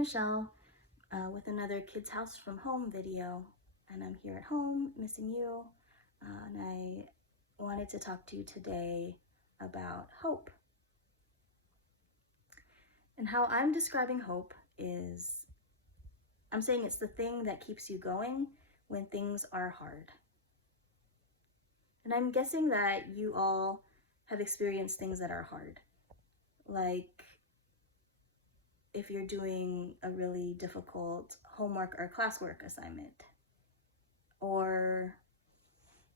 Michelle with another Kids House from Home video, and I'm here at home missing you, and I wanted to talk to you today about hope. And how I'm describing hope is, I'm saying it's the thing that keeps you going when things are hard. And I'm guessing that you all have experienced things that are hard, like if you're doing a really difficult homework or classwork assignment, or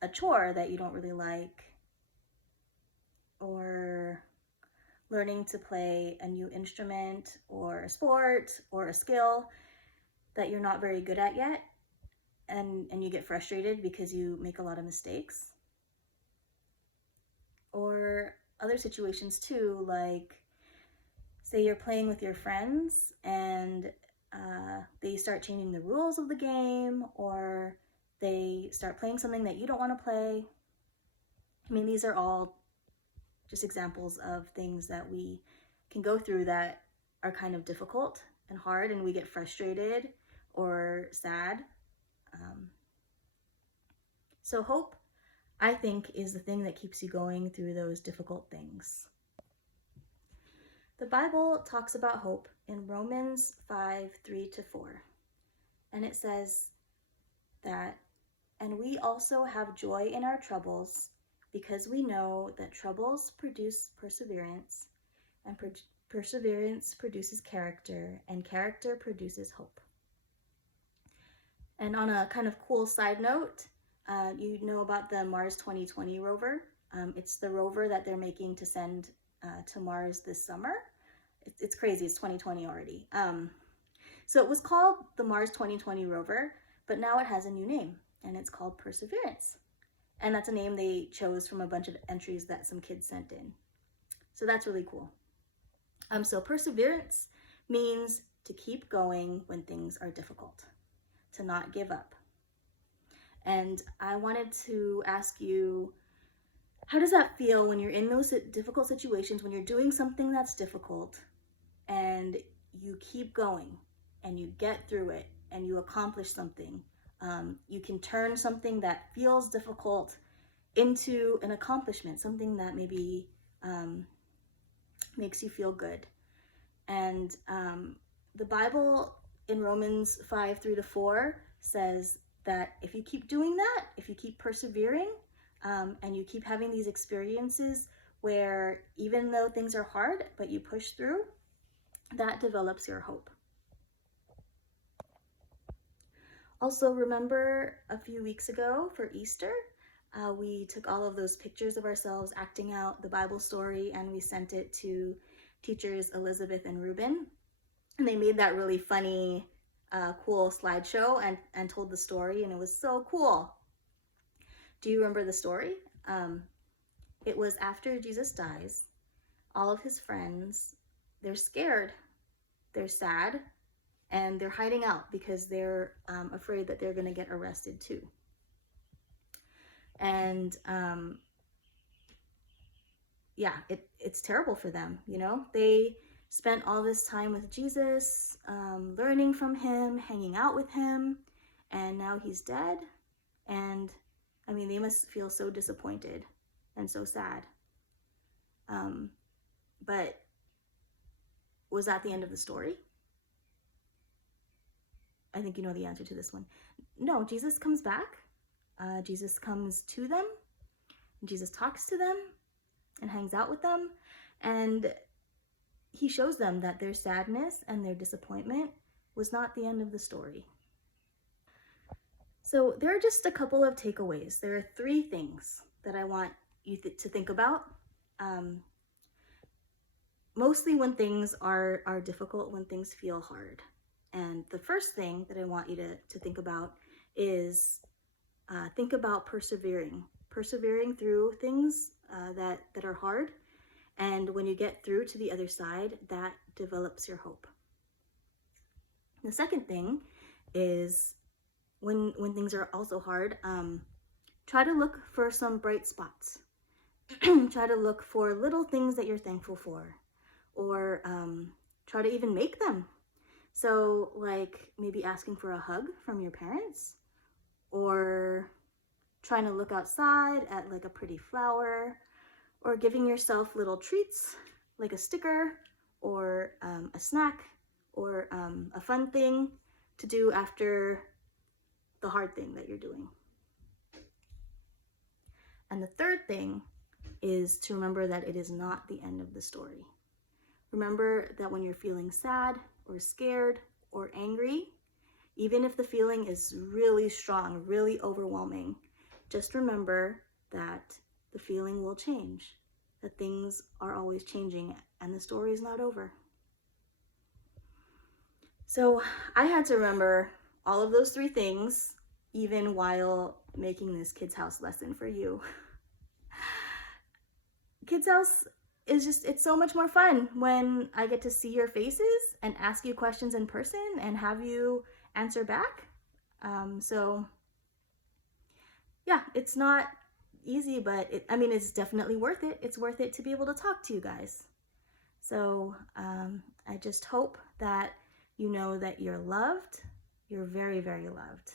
a chore that you don't really like, or learning to play a new instrument or a sport or a skill that you're not very good at yet, and you get frustrated because you make a lot of mistakes. Or other situations too, like say you're playing with your friends and they start changing the rules of the game, or they start playing something that you don't want to play. I mean, these are all just examples of things that we can go through that are kind of difficult and hard, and we get frustrated or sad. So hope, I think, is the thing that keeps you going through those difficult things. The Bible talks about hope in Romans 5:3-4, and it says that, "And we also have joy in our troubles, because we know that troubles produce perseverance, and perseverance produces character, and character produces hope." And on a kind of cool side note, you know about the Mars 2020 rover. It's the rover that they're making to send to Mars this summer. It's crazy, it's 2020 already. So it was called the Mars 2020 rover, but now it has a new name, and it's called Perseverance. And that's a name they chose from a bunch of entries that some kids sent in. So that's really cool. So perseverance means to keep going when things are difficult, to not give up. And I wanted to ask you, how does that feel when you're in those difficult situations, when you're doing something that's difficult and you keep going and you get through it and you accomplish something? You can turn something that feels difficult into an accomplishment, something that maybe makes you feel good. And the Bible in Romans 5:3-4 says that if you keep doing that, if you keep persevering, and you keep having these experiences where even though things are hard, but you push through, that develops your hope. Also, remember a few weeks ago for Easter, we took all of those pictures of ourselves acting out the Bible story, and we sent it to teachers Elizabeth and Ruben. And they made that really funny, cool slideshow and told the story, and it was so cool. Do you remember the story? It was after Jesus dies, all of his friends, they're scared, they're sad, and they're hiding out because they're afraid that they're going to get arrested too. And yeah, it's terrible for them, you know? They spent all this time with Jesus, learning from him, hanging out with him, and now he's dead. And I mean, they must feel so disappointed and so sad. But was that the end of the story? I think you know the answer to this one. No, Jesus comes back. Jesus comes to them. Jesus talks to them and hangs out with them. And he shows them that their sadness and their disappointment was not the end of the story. So there are just a couple of takeaways. There are 3 things that I want you to think about. Mostly when things are difficult, when things feel hard. And the first thing that I want you to think about is think about persevering through things that are hard. And when you get through to the other side, that develops your hope. The second thing is when things are also hard, try to look for some bright spots. Try to look for little things that you're thankful for, or try to even make them. So like maybe asking for a hug from your parents, or trying to look outside at like a pretty flower, or giving yourself little treats like a sticker or a snack or a fun thing to do after the hard thing that you're doing. And the third thing is to remember that it is not the end of the story. Remember that when you're feeling sad or scared or angry, even if the feeling is really strong, really overwhelming, just remember that the feeling will change, that things are always changing and the story is not over. So I had to remember all of those 3 things even while making this Kids House lesson for you. Kids House is just, it's so much more fun when I get to see your faces and ask you questions in person and have you answer back. So yeah, it's not easy, but it's definitely worth it. It's worth it to be able to talk to you guys. So I just hope that you know that you're loved. You're very, very loved.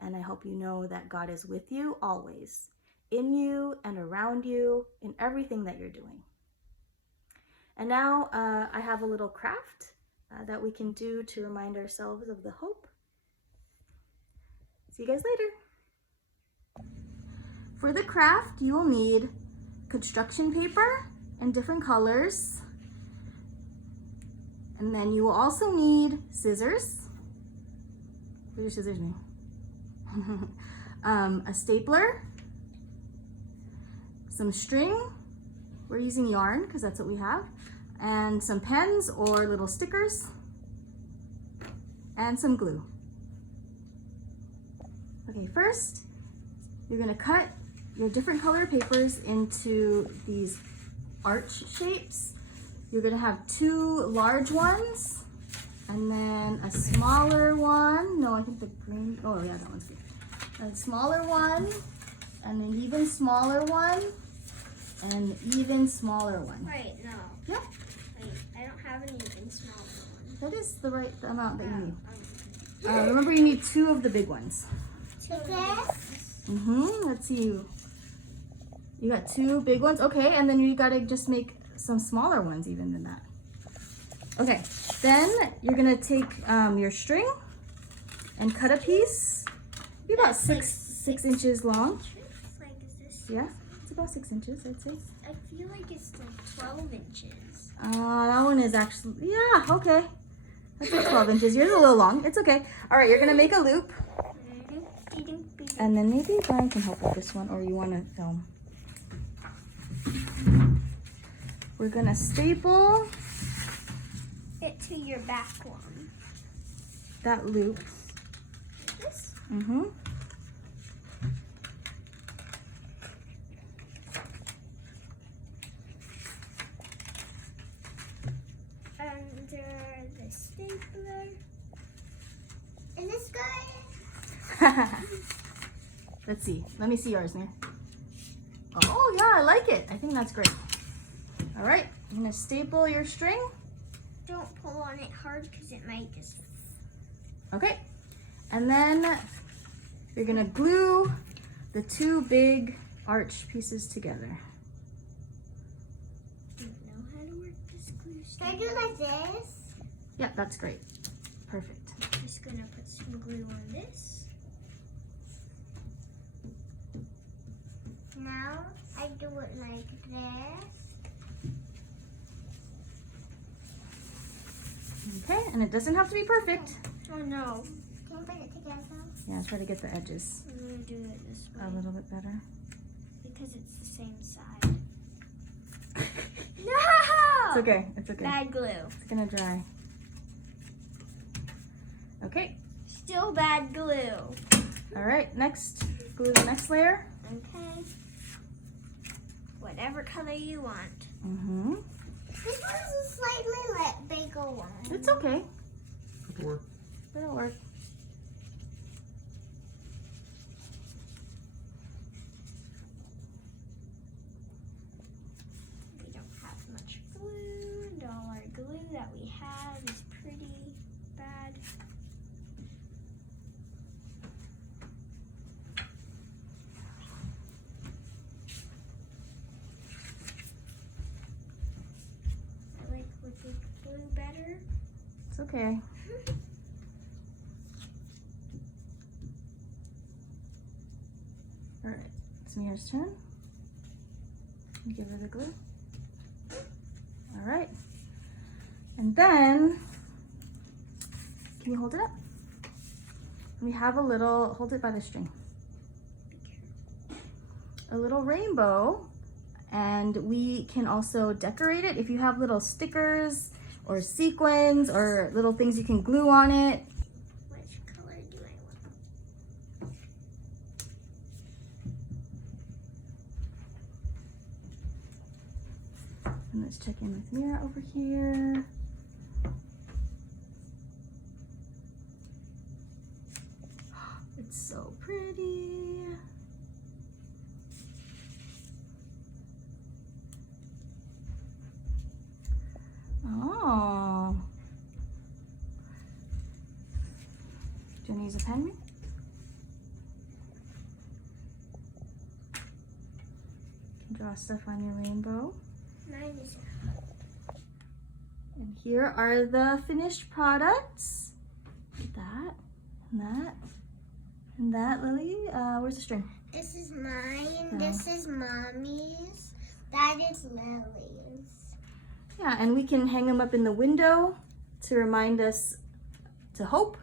And I hope you know that God is with you always, in you and around you, in everything that you're doing. And now I have a little craft that we can do to remind ourselves of the hope. See you guys later. For the craft, you will need construction paper in different colors. And then you will also need scissors. What do your scissors mean? A stapler, some string, we're using yarn because that's what we have, and some pens or little stickers, and some glue. Okay, first you're going to cut your different color papers into these arch shapes. You're going to have 2 large ones and then a smaller one. No, I think the green, oh yeah, that one's good. A smaller one, and an even smaller one, and an even smaller one. Wait, no. Yeah. Wait, I don't have an even smaller one. That is the right amount that you need. Remember, you need 2 of the big ones. Let's see. You got 2 big ones. Okay, and then you gotta just make some smaller ones even than that. Okay, then you're gonna take your string and cut a piece. Be about 6 inches long. Like, is this? Yeah, it's about 6 inches, I'd say. I feel like it's like 12 inches. That one is actually, yeah, okay. That's like 12 inches. Yours is a little long. It's okay. All right, you're gonna make a loop. And then maybe Brian can help with this one, or you wanna film. We're gonna staple it to your back one. that loop. This? Mm-hmm. Under the stapler. Is this good? Let's see. Let me see yours, Nia. Oh, yeah, I like it. I think that's great. All right, you're gonna staple your string. Don't pull on it hard because it might just... Okay, and then you're gonna glue the 2 big arch pieces together. I don't know how to work this glue stick. Can I do like this? Yeah, that's great. Perfect. I'm just gonna put some glue on this. Now I do it like this. Okay, and it doesn't have to be perfect. Oh no. Can you put it together? Yeah, try to get the edges I'm gonna do it this way. a little bit better. Because it's the same side. No! It's okay, it's okay. Bad glue. It's gonna dry. Okay, Still bad glue. all right, next, glue the next layer. Okay. Whatever color you want. Mm-hmm. This one is a slightly like bigger one. It's okay. It'll work. It'll work. We don't have much glue, and all our glue that we have is pretty bad. It's okay. All right, it's Mia's turn. Give her the glue. All right. And then, can you hold it up? We have a little, hold it by the string. A little rainbow, and we can also decorate it. If you have little stickers or sequins or little things you can glue on it. Which color do I want? And let's check in with Mira over here. It's so pretty. Oh. Do you want to use a pen, Mira? Draw stuff on your rainbow. Mine is And here are the finished products. That, and that, and that, Lily. Where's the string? This is mine. No. This is Mommy's. That is Lily's. Yeah, and we can hang them up in the window to remind us to hope